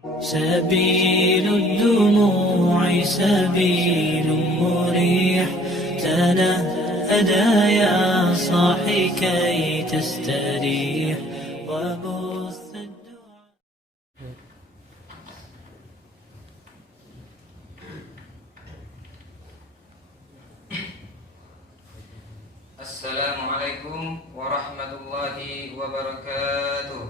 سبيل الدموع سبيل مريح، تنهدى يا صاحي كي تستريح وبث الدعاء. Assalamualaikum warahmatullahi wabarakatuh.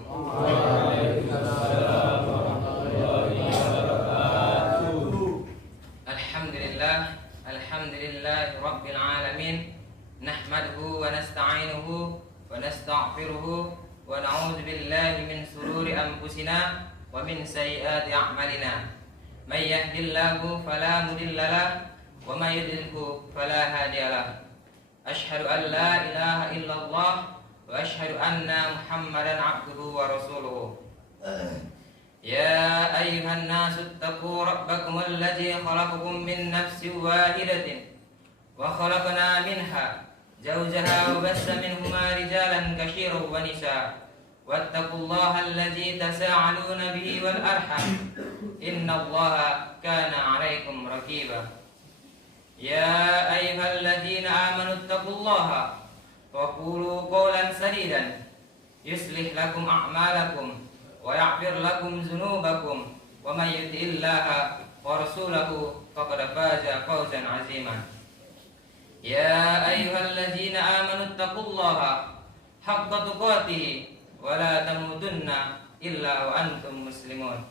Alhamdulillah rabbil alamin, nahmaduhu wa nasta'inuhu wa nastaghfiruhu wa na'udzu billahi min sururi anfusina wa min sayyiati a'malina. May yahdihillahu fala mudhillalah wa may yudlilhu fala hadiyalah. Asyhadu an la ilaha illallah wa asyhadu anna Muhammadan abduhu wa rasuluhu. Ya ayyuhan nasu ittaqu rabbakum alladzi khalaqakum min nafsin wahidatin wa khalaqna minha zawjaha wa bassa minhuma rijalan katsiran wa nisaa wattaqullaha alladzi tasaaluna bihi wal arham innallaha kana 'alaikum raqiba. Ya ayyuhalladzina amanu ittaqullaha wa qulu qawlan sadidan yuslih lakum a'malakum wa yaghfir lakum dzunubakum wa may yuti'illaha wa rasulahu faqad faza fawzan 'aziman. Ya ayyuhalladzina amanu ittaqullaha haqqa tuqatih wa la tamutunna illa wa antum muslimun.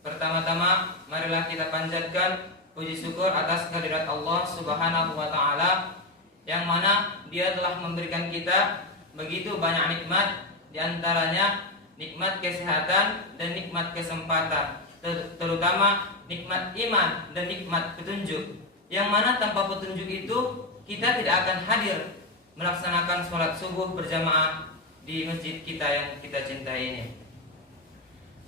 Pertama-tama marilah kita panjatkan puji syukur atas kehadirat Allah Subhanahu wa taala, yang mana Dia telah memberikan kita begitu banyak nikmat, di antaranya nikmat kesehatan dan nikmat kesempatan, terutama nikmat iman dan nikmat petunjuk, yang mana tanpa petunjuk itu kita tidak akan hadir melaksanakan sholat subuh berjamaah di masjid kita yang kita cintai ini.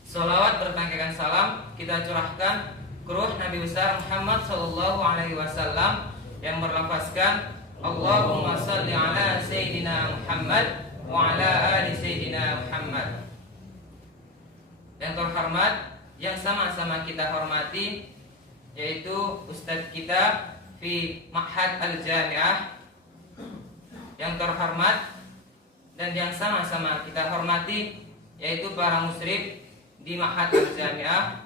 Sholawat berpangkaikan salam kita curahkan ke ruh Nabi besar Muhammad sallallahu alaihi wasallam yang berlafazkan Allahumma salli ala Sayyidina Muhammad wa ala ali Sayyidina Muhammad. Yang terhormat, yang sama-sama kita hormati, yaitu Ustadz kita fi Ma'had Al-Jami'ah yang terhormat, dan yang sama-sama kita hormati, yaitu para musyrif di Ma'had Al-Jami'ah,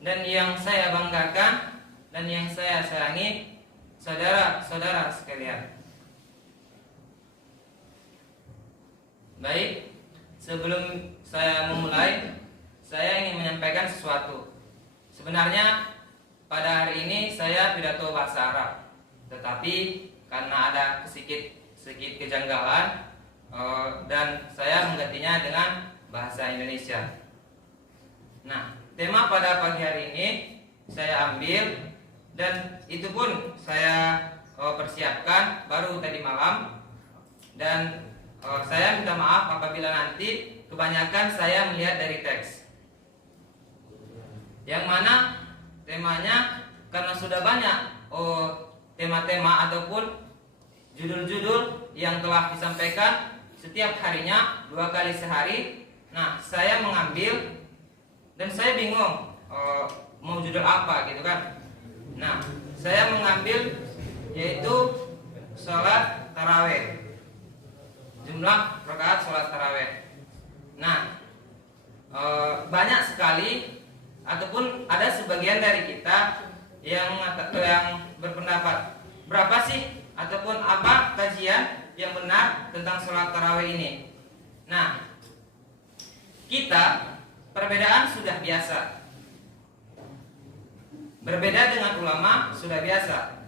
dan yang saya banggakan dan yang saya sayangi, saudara-saudara sekalian. Baik, sebelum saya memulai, saya ingin menyampaikan sesuatu. Sebenarnya pada hari ini saya pidato bahasa Arab, tetapi karena ada sedikit kejanggalan, dan saya menggantinya dengan bahasa Indonesia. Nah, tema pada pagi hari ini saya ambil, dan itu pun saya persiapkan baru tadi malam, dan saya minta maaf apabila nanti kebanyakan saya melihat dari teks, yang mana temanya karena sudah banyak tema-tema ataupun judul-judul yang telah disampaikan setiap harinya 2 kali sehari. Nah, saya mengambil dan saya bingung mau judul apa gitu kan. Nah, saya mengambil yaitu sholat taraweh, jumlah rakaat sholat taraweh. Nah, banyak sekali ataupun ada sebagian dari kita yang berpendapat berapa sih ataupun apa kajian yang benar tentang sholat taraweh ini. Nah, kita perbedaan sudah biasa, berbeda dengan ulama sudah biasa.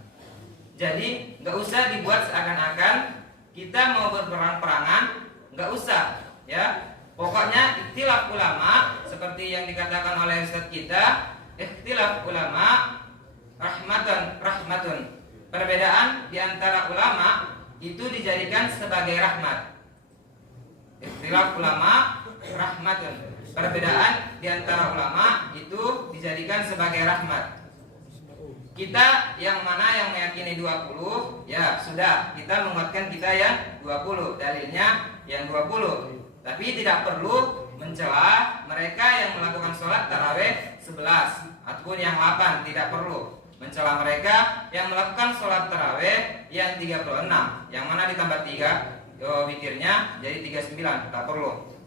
Jadi nggak usah dibuat seakan-akan kita mau berperang-perangan, nggak usah ya. Pokoknya ikhtilaf ulama seperti yang dikatakan oleh Ustaz kita, ikhtilaf ulama rahmatun. Perbedaan di antara ulama itu dijadikan sebagai rahmat. Ikhtilaf ulama rahmatun. Perbedaan di antara ulama itu dijadikan sebagai rahmat. Kita yang mana yang meyakini 20, ya sudah, kita menguatkan kita yang 20, dalilnya yang 20. Tapi tidak perlu mencela mereka yang melakukan sholat tarawih 11 ataupun yang 8, tidak perlu mencela mereka yang melakukan sholat tarawih yang 36, yang mana ditambah 3 witirnya jadi 39, tak perlu.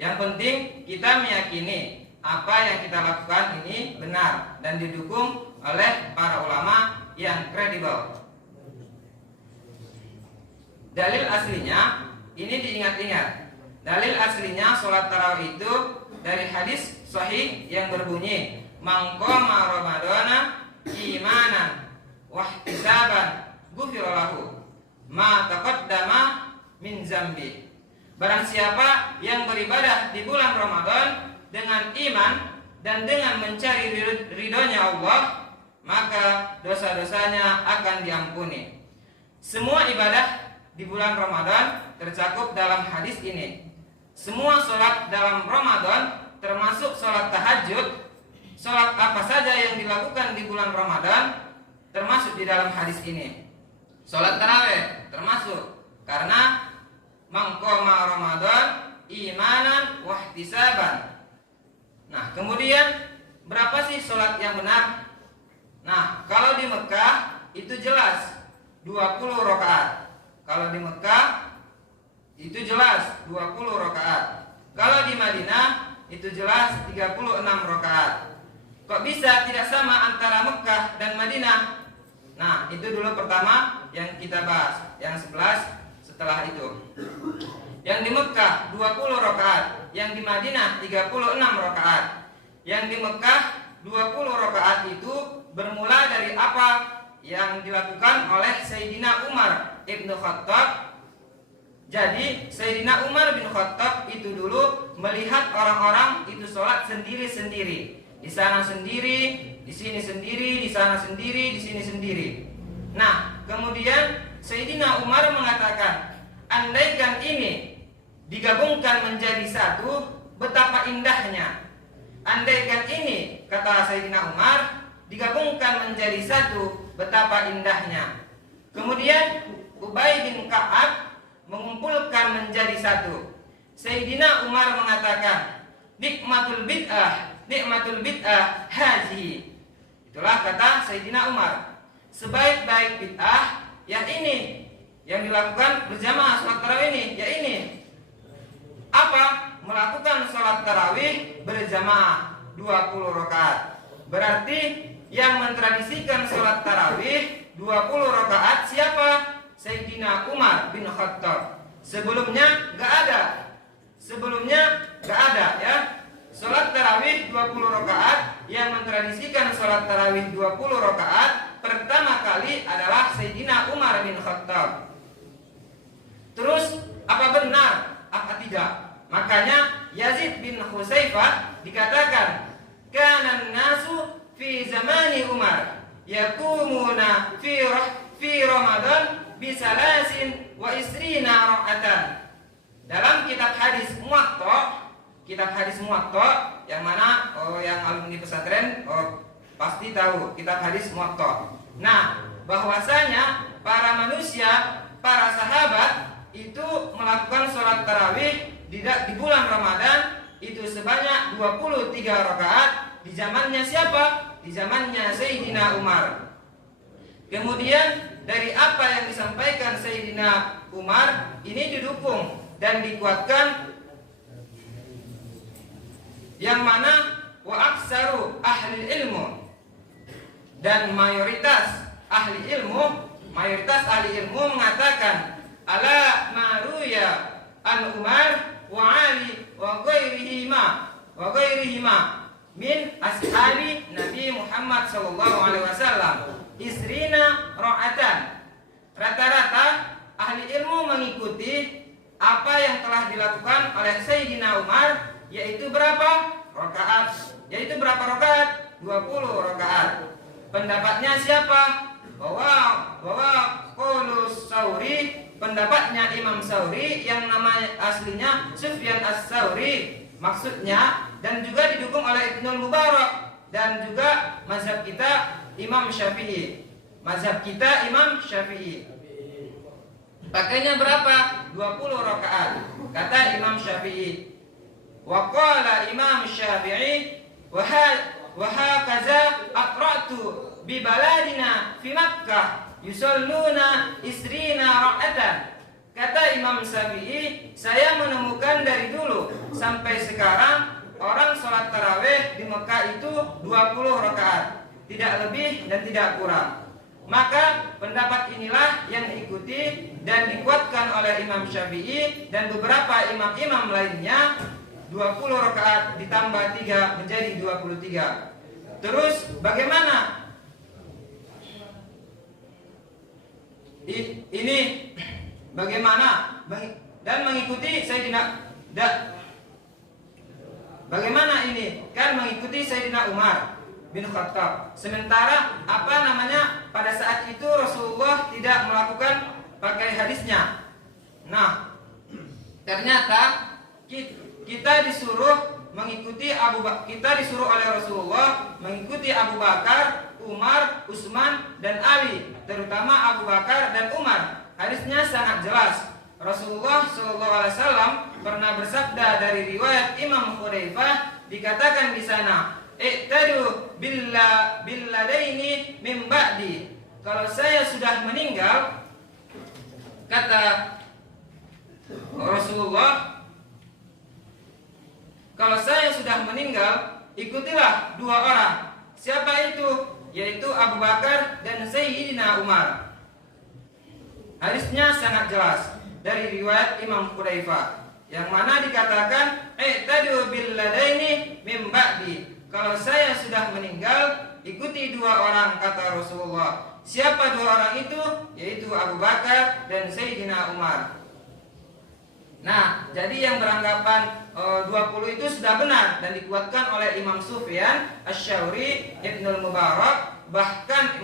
Yang penting kita meyakini apa yang kita lakukan ini benar dan didukung oleh para ulama yang kredibel. Dalil aslinya ini diingat-ingat. Dalil aslinya sholat tarawih itu dari hadis sahih yang berbunyi, "Man qama ramadhana imanan wa ihtisaban ghufira lahu ma taqaddama min zambi." Barang siapa yang beribadah di bulan Ramadan dengan iman dan dengan mencari ridhonya Allah, maka dosa-dosanya akan diampuni. Semua ibadah di bulan Ramadan tercakup dalam hadis ini. Semua sholat dalam Ramadan, termasuk sholat tahajud, sholat apa saja yang dilakukan di bulan Ramadan, termasuk di dalam hadis ini. Sholat tarawih termasuk, karena mangkoma Ramadan imanan wahtisaban. Nah, kemudian berapa sih sholat yang benar? Nah, kalau di Mekah itu jelas 20 rakaat. Kalau di Mekah itu jelas 20 rakaat. Kalau di Madinah itu jelas 36 rakaat. Kok bisa tidak sama antara Mekah dan Madinah? Nah, itu dulu pertama yang kita bahas. Yang 11 setelah itu. Yang di Mekah 20 rakaat, yang di Madinah 36 rakaat. Yang di Mekah 20 rakaat itu bermula dari apa yang dilakukan oleh Sayyidina Umar ibn Khattab. Jadi Sayyidina Umar bin Khattab itu dulu melihat orang-orang itu sholat sendiri-sendiri. Di sana sendiri, di sini sendiri, di sana sendiri, di sini sendiri. Nah, kemudian Sayyidina Umar mengatakan, andaikan ini digabungkan menjadi satu, betapa indahnya. Andaikan ini, kata Sayyidina Umar, digabungkan menjadi satu, betapa indahnya. Kemudian Ubay bin Ka'ab mengumpulkan menjadi satu. Sayyidina Umar mengatakan, nikmatul bid'ah hazihi. Itulah kata Sayyidina Umar, sebaik-baik bid'ah yang ini, yang dilakukan berjamaah sholat tarawih ini, ya ini. Apa? Melakukan sholat tarawih berjamaah 20 rakaat. Berarti yang mentradisikan sholat tarawih 20 rakaat siapa? Sayyidina Umar bin Khattab. Sebelumnya gak ada. Sebelumnya gak ada ya. Sholat tarawih 20 rakaat, yang mentradisikan sholat tarawih 20 rakaat pertama kali adalah Sayyidina Umar bin Khattab. Terus apa benar? Apa tidak? Makanya Yazid bin Husaifah dikatakan, kanan nasu fi zamani Umar yakumuna fi Ramadan bisalasin wa isrina ra'atan. Dalam kitab hadis Muwatta, yang mana yang alumni pesantren pasti tahu kitab hadis Muwatta. Nah, bahwasanya para manusia, para sahabat itu melakukan sholat tarawih di bulan Ramadan itu sebanyak 23 rakaat di zamannya siapa? Di zamannya Sayyidina Umar. Kemudian dari apa yang disampaikan Sayyidina Umar ini didukung dan dikuatkan, yang mana wa aksaru ahli ilmu, dan mayoritas ahli ilmu mengatakan ala maruya an Umar wa Ali wa ghairihima min ashabi Nabi Muhammad sallallahu alaihi wasallam isrina ra'atan. Rata-rata ahli ilmu mengikuti apa yang telah dilakukan oleh Sayyidina Umar, yaitu berapa rakaat? Yaitu berapa rakaat? 20 rakaat. Pendapatnya siapa? Bahwa qaulus Sauri, pendapatnya Imam Sauri yang namanya aslinya Sufyan As-Sauri maksudnya, dan juga didukung oleh Ibnul Mubarak, dan juga mazhab kita Imam Syafi'i. Pakainya berapa? 20 rakaat. Kata Imam Syafi'i. Wa qala Imam Syafi'i wa hakaza aqra'tu bi baladina fi Makkah yusalluna isrina ra'atan. Kata Imam Syafi'i, saya menemukan dari dulu sampai sekarang orang sholat tarawih di Mekah itu 20 rakaat, tidak lebih dan tidak kurang. Maka pendapat inilah yang diikuti dan dikuatkan oleh Imam Syafi'i dan beberapa imam-imam lainnya. 20 rakaat ditambah 3 menjadi 23. Terus bagaimana ini? Bagaimana dan mengikuti Sayyidina bagaimana ini? Kan mengikuti Sayyidina Umar bin Khattab. Sementara pada saat itu Rasulullah tidak melakukan pakai hadisnya. Nah, ternyata kita disuruh mengikuti kita disuruh oleh Rasulullah mengikuti Abu Bakar, Umar, Utsman dan Ali, terutama Abu Bakar dan Umar. Hadisnya sangat jelas. Rasulullah SAW pernah bersabda dari riwayat Imam Hudzaifah, dikatakan di sana, "Iqtadu billadaini min ba'di." Kalau saya sudah meninggal, kata Rasulullah, kalau saya sudah meninggal, ikutilah 2 orang. Siapa itu? Yaitu Abu Bakar dan Sayyidina Umar. Hadisnya sangat jelas dari riwayat Imam Hudzaifah, yang mana dikatakan iqtadu billadaini min ba'di. Kalau saya sudah meninggal, ikuti 2 orang, kata Rasulullah. Siapa 2 orang itu? Yaitu Abu Bakar dan Sayyidina Umar. Nah, jadi yang beranggapan 20 itu sudah benar dan dikuatkan oleh Imam Sufyan Asy-Syauri, Ibnul Mubarak, bahkan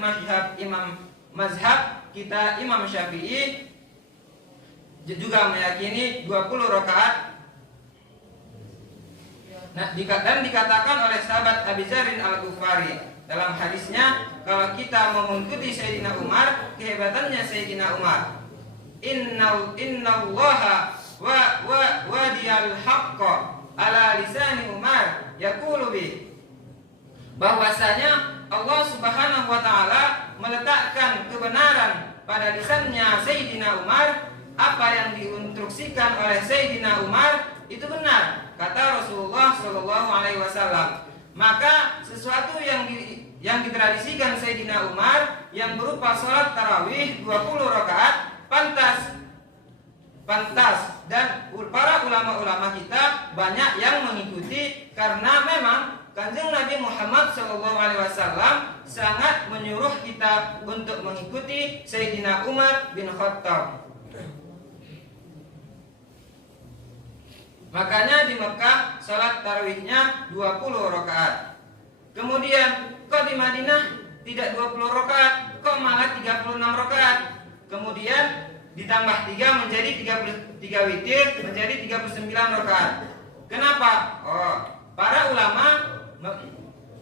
Imam mazhab kita Imam Syafi'i juga meyakini 20 rakaat. Nah, dan dikatakan oleh sahabat Abi Dzar Al-Ghifari dalam hadisnya, kalau kita mau mengikuti Sayyidina Umar, kehebatannya Sayyidina Umar, innallaha wa diyal haqqa ala lisani Umar yaqulu bi, bahwasanya Allah Subhanahu wa taala meletakkan kebenaran pada lisannya Sayyidina Umar. Apa yang diinstruksikan oleh Sayyidina Umar itu benar, kata Rasulullah SAW. Maka sesuatu yang ditradisikan Sayyidina Umar yang berupa sholat tarawih 20 rakaat pantas, dan para ulama-ulama kita banyak yang mengikuti, karena memang Kanjeng Nabi Muhammad SAW sangat menyuruh kita untuk mengikuti Sayyidina Umar bin Khattab. Makanya di Mekah sholat tarawihnya 20 rakaat. Kemudian kok di Madinah tidak 20 rakaat, kok malah 36 rakaat. Kemudian ditambah 3 menjadi 33 witir menjadi 39 rakaat. Kenapa? Para ulama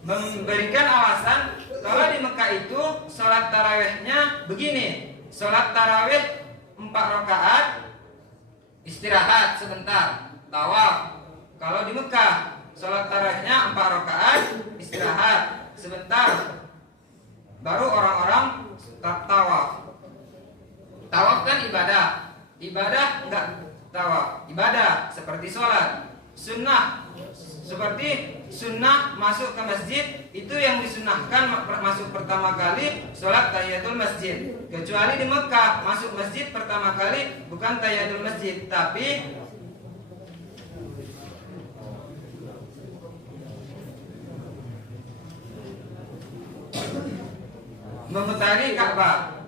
memberikan alasan kalau di Mekah itu sholat tarawihnya begini. Sholat tarawih 4 rakaat, istirahat sebentar, tawaf. Kalau di Mekah sholat tarawihnya 4 rakaat, istirahat sebentar, baru orang-orang tawaf. Tawaf kan ibadah enggak tawaf, ibadah seperti sholat. Sunnah seperti sunnah masuk ke masjid, itu yang disunnahkan masuk pertama kali sholat tahiyatul masjid. Kecuali di Mekah masuk masjid pertama kali bukan tahiyatul masjid, tapi memutari Ka'bah,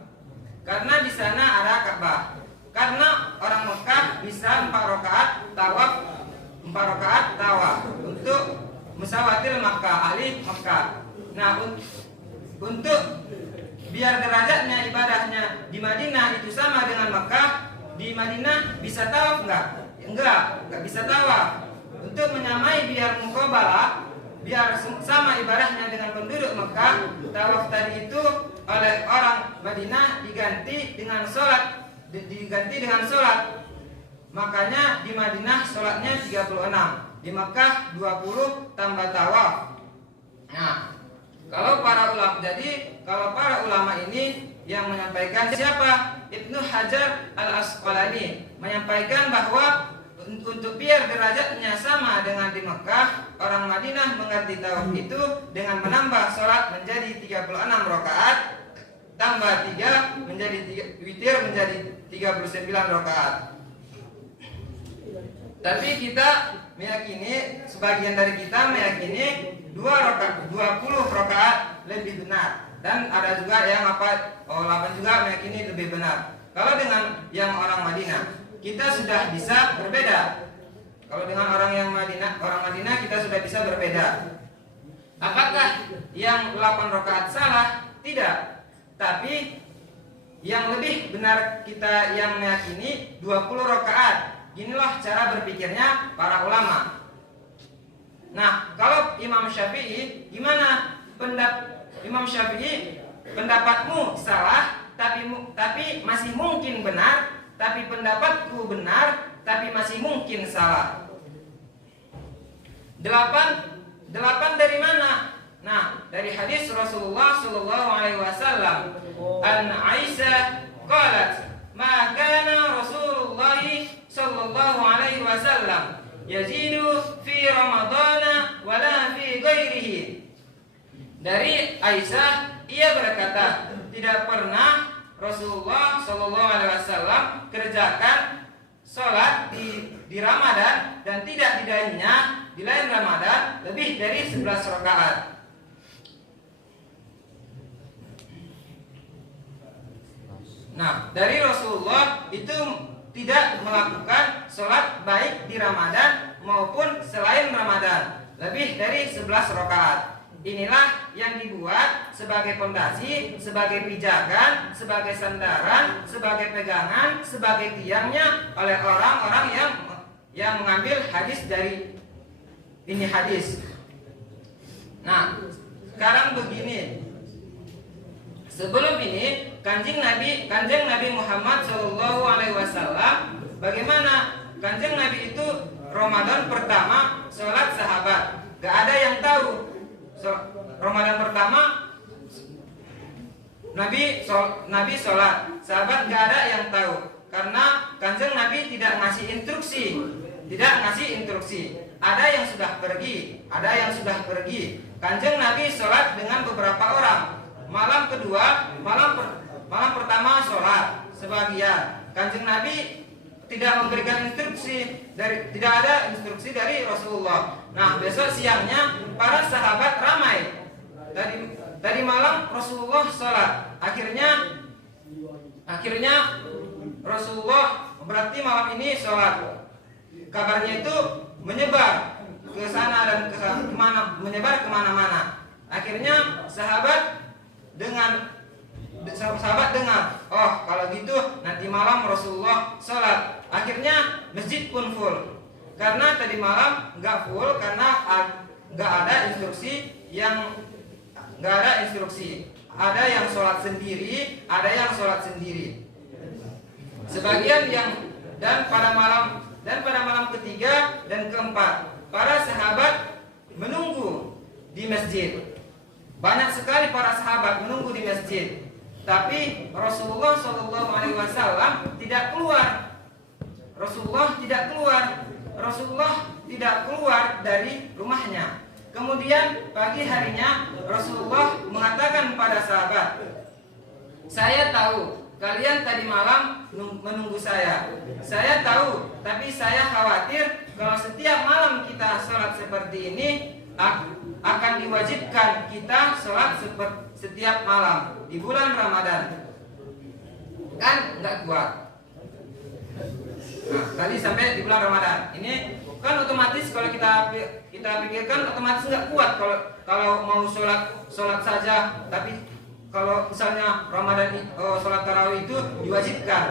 karena di sana ada Ka'bah. Karena orang Mekah bisa 4 rakaat tawaf untuk musawatir Makkah, ahli Makkah. Nah, untuk biar derajatnya ibadahnya di Madinah itu sama dengan Makkah, di Madinah bisa tawaf enggak bisa tawaf. Untuk menyamai biar muqabalah, biar sama ibadahnya dengan penduduk Mekah, tawaf tadi itu oleh orang Madinah diganti dengan sholat. Makanya di Madinah sholatnya 36, di Mekah 20 tambah tawaf. Nah, kalau para ulama ini yang menyampaikan siapa? Ibnu Hajar Al-Asqalani menyampaikan bahwa untuk biar derajatnya sama dengan di Mekah, orang Madinah mengerti tawaf itu dengan menambah sholat menjadi 36 rakaat tambah 3 menjadi witir menjadi 39 rakaat. Tapi kita meyakini, sebagian dari kita meyakini 20 rakaat lebih benar, dan ada juga yang 8 juga meyakini lebih benar. Kalau dengan yang orang Madinah kita sudah bisa berbeda. Kalau dengan orang Madinah kita sudah bisa berbeda. Apakah yang 8 rakaat salah? Tidak. Tapi yang lebih benar kita yang meyakini 20 rakaat. Inilah cara berpikirnya para ulama. Nah, kalau Imam Syafi'i gimana? Imam Syafi'i, pendapatmu salah, tapi masih mungkin benar, tapi pendapatku benar, tapi masih mungkin salah. 8 dari mana? Nah, dari hadis Rasulullah sallallahu alaihi wasallam, an Aisyah qalat, ma kana Rasulullah sallallahu alaihi wasallam yazidu fi Ramadana wala fi ghairihi. Dari Aisyah, ia berkata, tidak pernah Rasulullah sallallahu alaihi wasallam kerjakan sholat di Ramadan dan tidak di lain Ramadan lebih dari 11 rakaat. Nah, dari Rasulullah itu tidak melakukan sholat baik di Ramadan maupun selain Ramadan lebih dari 11 rakaat. Inilah yang dibuat sebagai pondasi, sebagai pijakan, sebagai sandaran, sebagai pegangan, sebagai tiangnya oleh orang-orang yang mengambil hadis dari ini hadis. Nah, sekarang begini. Sebelum ini Kanjeng Nabi Muhammad Shallallahu Alaihi Wasallam, bagaimana Kanjeng Nabi itu Ramadan pertama sholat sahabat, gak ada yang tahu. Ramadan pertama Nabi sholat, sahabat gak ada yang tahu, karena Kanjeng Nabi tidak ngasih instruksi. Ada yang sudah pergi. Kanjeng Nabi sholat dengan beberapa orang. Malam kedua, malam pertama sholat sebagian. Kanjeng Nabi tidak memberikan tidak ada instruksi dari Rasulullah. Nah, besok siangnya para sahabat ramai. Tadi malam Rasulullah sholat. Akhirnya Rasulullah berarti malam ini sholat. Kabarnya itu menyebar ke sana dan menyebar kemana-mana. Akhirnya sahabat dengar, oh kalau gitu nanti malam Rasulullah sholat. Akhirnya masjid pun full. Karena tadi malam nggak full karena nggak ada instruksi. Ada yang sholat sendiri, ada yang sholat sendiri. Sebagian dan pada malam ketiga dan keempat, para sahabat menunggu di masjid. Banyak sekali para sahabat menunggu di masjid, tapi Rasulullah Shallallahu Alaihi Wasallam tidak keluar. Rasulullah tidak keluar dari rumahnya. Kemudian pagi harinya Rasulullah mengatakan pada sahabat, saya tahu kalian tadi malam menunggu saya. Saya tahu, tapi saya khawatir kalau setiap malam kita sholat seperti ini akan diwajibkan kita sholat setiap malam di bulan Ramadan. Kan nggak kuat. Nah, tadi sampai di bulan Ramadan. Ini kan otomatis kalau kita pikirkan otomatis nggak kuat kalau mau sholat saja. Tapi kalau misalnya Ramadan sholat tarawih itu diwajibkan.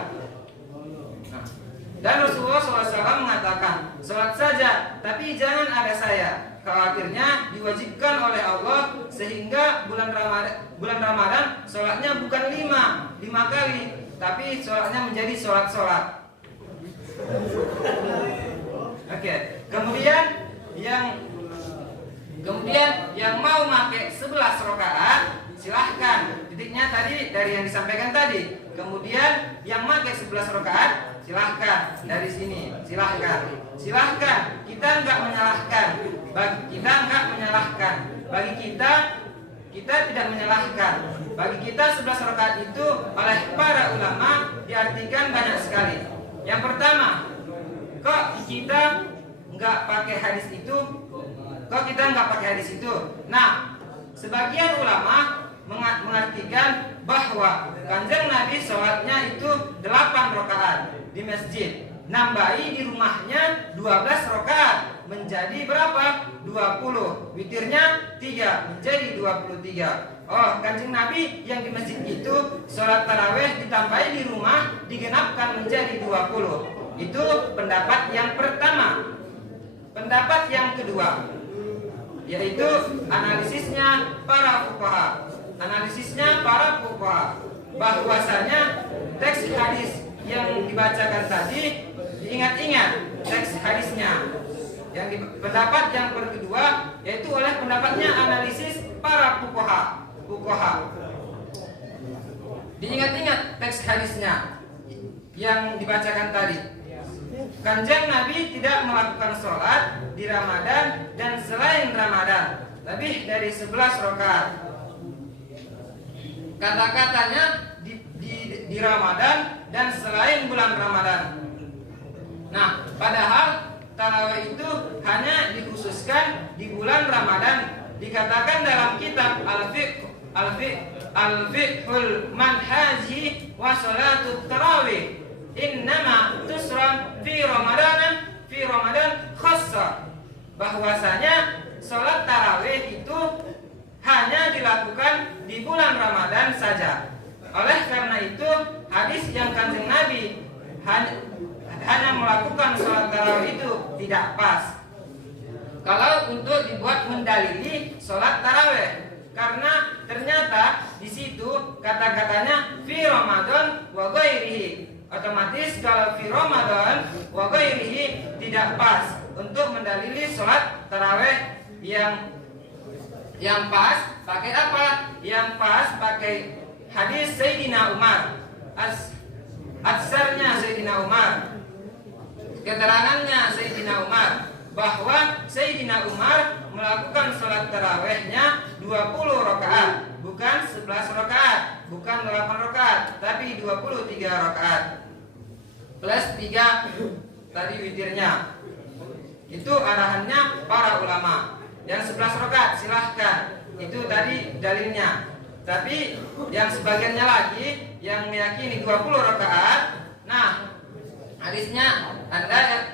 Nah, dan Rasulullah SAW mengatakan sholat saja, tapi jangan ada saya. Khawatirnya diwajibkan oleh Allah sehingga bulan Ramadan sholatnya bukan 5 kali, tapi sholatnya menjadi sholat. Oke, kemudian yang mau pakai 11 rakaat silahkan. Titiknya tadi dari yang disampaikan tadi. Kemudian yang pakai 11 rakaat silahkan dari sini. Silahkan. Kita enggak menyalahkan. Bagi kita tidak menyalahkan. Bagi kita 11 rakaat itu oleh para ulama diartikan banyak sekali. Yang pertama, kok kita enggak pakai hadis itu? Nah, sebagian ulama mengartikan bahwa Kanjeng Nabi sholatnya itu 8 rakaat di masjid, nambahi di rumahnya 12 rakaat menjadi berapa? 20. Witirnya 3 menjadi 23. Oh, Kanjeng Nabi yang di masjid itu sholat tarawih ditambahi di rumah digenapkan menjadi 20. Itu pendapat yang pertama. Pendapat yang kedua yaitu analisisnya para fuqaha. Bahwasanya teks hadis yang dibacakan tadi diingat-ingat teks hadisnya. Pendapat yang kedua yaitu oleh pendapatnya analisis para fuqaha. Diingat-ingat teks hadisnya yang dibacakan tadi. Kanjeng Nabi tidak melakukan sholat di Ramadan dan selain Ramadan lebih dari 11 rakaat. Kata-katanya di Ramadan dan selain bulan Ramadan. Nah, padahal tarawih itu hanya dikhususkan di bulan Ramadan. Dikatakan dalam kitab Al-Fiqhul Manhaji wa Salatut Tarawih, innama tusram fi Ramadan khassa, bahwasanya sholat tarawih itu hanya dilakukan di bulan Ramadan saja. Oleh karena itu hadis yang Kanjeng Nabi hanya melakukan sholat tarawih itu tidak pas kalau untuk dibuat mendalili sholat tarawih, karena ternyata di situ kata-katanya fi Ramadan wa ghairihi. Otomatis kalau fi Ramadan wa ghairihi tidak pas untuk mendalili sholat tarawih. Yang pas pakai apa? Yang pas pakai hadis Sayyidina Umar, atsarnya Sayyidina Umar, keterangannya Sayyidina Umar, bahwa Sayyidina Umar melakukan sholat tarawihnya 20 rakaat, bukan 11 rakaat, bukan 8 rakaat, tapi 23 rakaat plus 3 tadi witirnya. Itu arahannya para ulama. Yang 11 rakaat silahkan, itu tadi dalilnya. Tapi yang sebagiannya lagi yang meyakini 20 rakaat, nah hadisnya Anda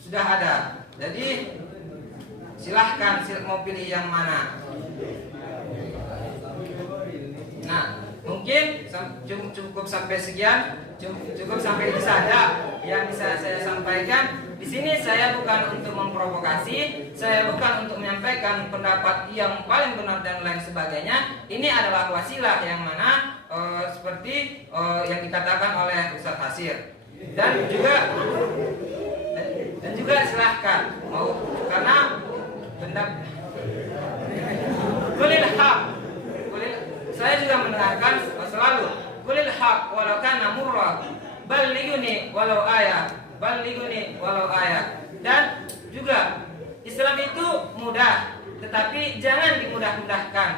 sudah ada. Jadi silahkan mau pilih yang mana. Nah, mungkin cukup sampai sekian, cukup sampai itu saja yang bisa saya sampaikan. Di sini saya bukan untuk memprovokasi, saya bukan untuk menyampaikan pendapat yang paling benar dan lain sebagainya. Ini adalah wasilah yang mana seperti yang dikatakan oleh Ustaz Hasir. Dan juga silahkan mau, karena kulil haq, saya juga mendengarkan selalu kulil haq walau kana murra, ballighuni walau ayat. Dan juga Islam itu mudah, tetapi jangan dimudah-mudahkan.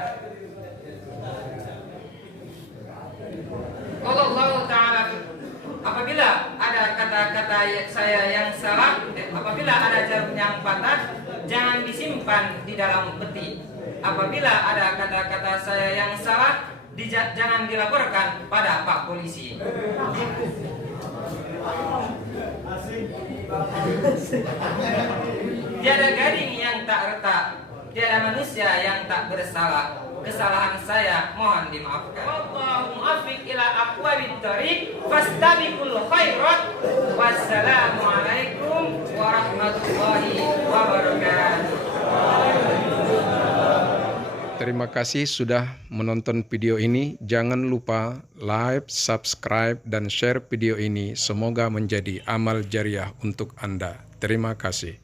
Kalau Allah Ta'ala, apabila ada kata-kata saya yang salah, apabila ada jarum yang patah, jangan disimpan di dalam peti. Apabila ada kata-kata saya yang salah, jangan dilaporkan pada Pak Polisi. Tiada gading yang tak retak, tiada manusia yang tak bersalah. Kesalahan saya mohon dimaafkan. Wallahu muwaffiq ila aqwamit thoriq fastabiqul khairat. Wassalamu alaikum warahmatullahi wabarakatuh. Terima kasih sudah menonton video ini. Jangan lupa like, subscribe, dan share video ini. Semoga menjadi amal jariah untuk Anda. Terima kasih.